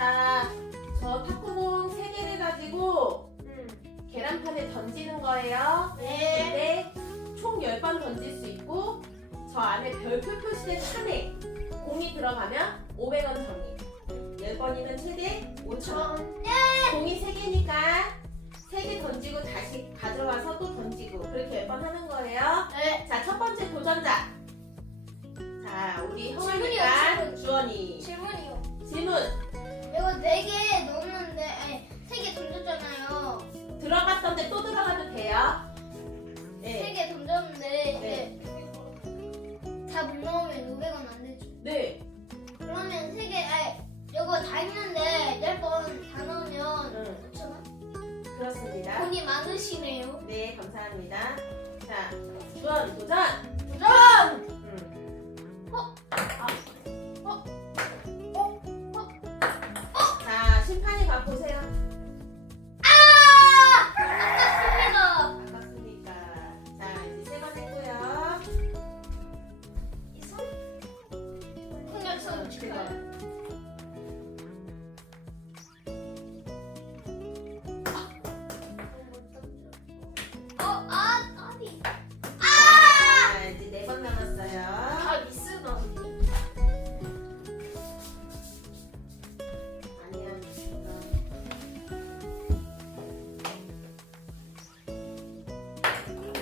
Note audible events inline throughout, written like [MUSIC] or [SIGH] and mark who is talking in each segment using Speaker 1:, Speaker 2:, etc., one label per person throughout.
Speaker 1: 자, 저 탁구공 3개를 가지고
Speaker 2: 응.
Speaker 1: 계란판에 던지는 거예요.
Speaker 2: 네.
Speaker 1: 근데 총 10번 던질 수 있고 저 안에 별표 표시된 칸에 공이 들어가면 500원 정리. 10번이면 최대 5,000원. 공이 3개니까 3개 던지고 다시 가져와서 또 던지고 그렇게 10번 하는 거예요.
Speaker 2: 네.
Speaker 1: 자, 첫 번째 도전자. 자, 우리 형아니까
Speaker 2: 질문.
Speaker 1: 주원이.
Speaker 2: 질문이요.
Speaker 1: 질문.
Speaker 2: 이거 네개 넣었는데 아니 세개 던졌잖아요.
Speaker 1: 들어갔던데 또 들어가도 돼요.
Speaker 2: 세
Speaker 1: 네.
Speaker 2: 개 던졌는데
Speaker 1: 네.
Speaker 2: 이제 다 못 넣으면 500원 안 되죠.
Speaker 1: 네.
Speaker 2: 그러면 세 개, 아니 이거 다 있는데 열번다 넣으면
Speaker 1: 응,
Speaker 2: 5천 원?
Speaker 1: 그렇습니다.
Speaker 2: 돈이 많으시네요.
Speaker 1: 네, 감사합니다. 자, 주원. 도전!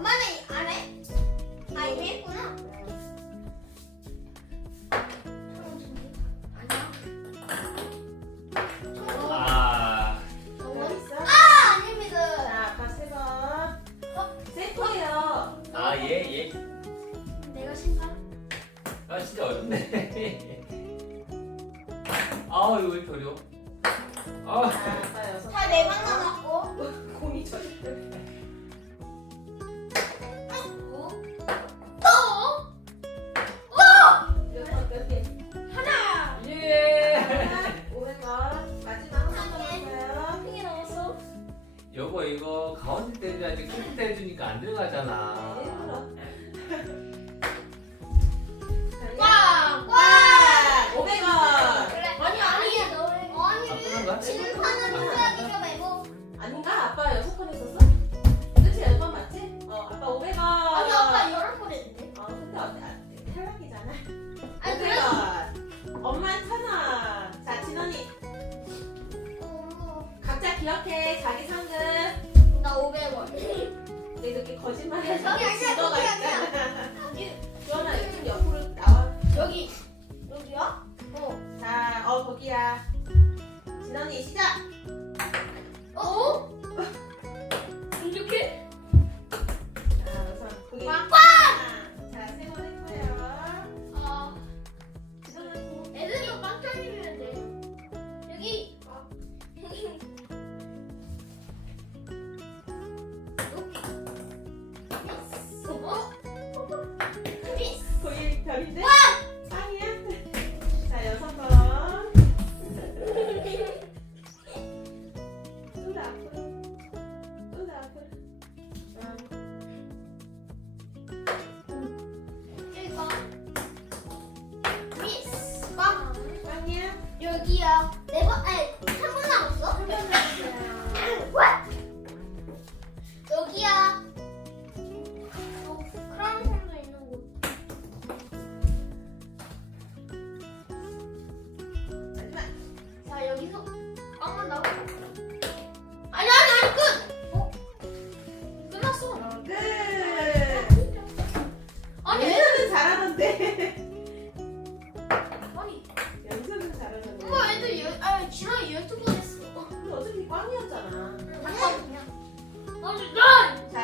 Speaker 2: 엄마는 안 해? 아, 이미 했구나. 아?
Speaker 3: 아,
Speaker 2: 아닙니다.
Speaker 1: 세트예요.
Speaker 3: 아, 예, 예.
Speaker 2: 내가 신발?
Speaker 3: 아, 진짜 어렵네. [LAUGHS] 아우, 이거 왜 이렇게 어려워? 아,
Speaker 1: 자, 아빠 여섯.
Speaker 2: 다네번 남았고.
Speaker 3: 여보, 이거 가운데 때려야지 끝에 때려주니까 안 들어가잖아.
Speaker 1: 네, 그럼.
Speaker 2: 꽝!
Speaker 1: 꽝! 500원.
Speaker 2: 그래. 아니, 아니.
Speaker 3: 아, 그런 거야?
Speaker 2: 아니, 진판은 해야겠죠, 말고.
Speaker 1: 아닌가? 아빠 여섯 번 했었어? 그치? 여섯 번 맞지? 어, 아빠 500원.
Speaker 2: 아니, 아빠 열한 번 했는데.
Speaker 1: 어, 근데 어때? 아, 탈락이잖아.
Speaker 2: 아니, 그래도.
Speaker 1: 500원. 엄마 천 원. 자, 진원이.
Speaker 2: 어,
Speaker 1: 각자 기억해. 자기 상금.
Speaker 2: 나 500원.
Speaker 1: 근데 이렇게 거짓말해서
Speaker 2: 거기 아니야, 거기
Speaker 1: 있잖아.
Speaker 2: 여기,
Speaker 1: 주원아, 좀 옆으로 나와.
Speaker 2: 여기. 여기야? 어.
Speaker 1: 자, 어, 거기야. 진원이 시작.
Speaker 2: 여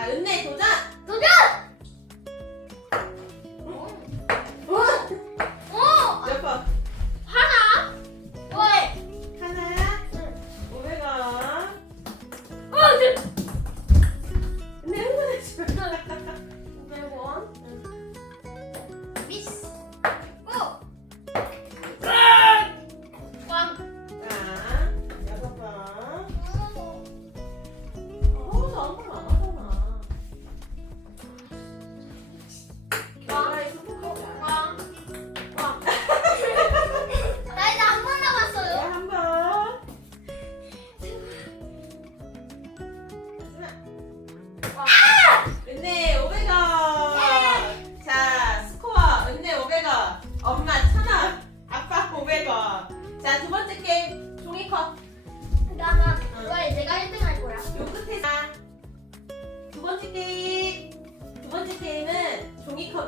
Speaker 1: 은혜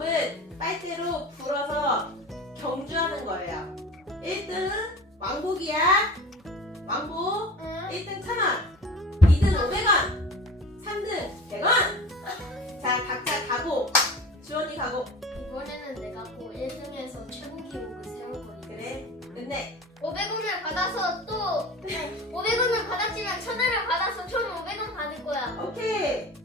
Speaker 1: 물을 빨대로 불어서 경주하는 거예요. 1등은 왕복이야. 왕복. 1등 1,000원, 2등 500원, 3등 100원. 자, 각자 가고. 주원이 가고.
Speaker 2: 이번에는 내가 꼭 1등에서 최고 기록을 세울 거야.
Speaker 1: 그래. 근데
Speaker 2: 500원을 받아서 또 [LAUGHS] 500원을 받았지만 1000원을 받아서 1,500원 받을 거야.
Speaker 1: 오케이.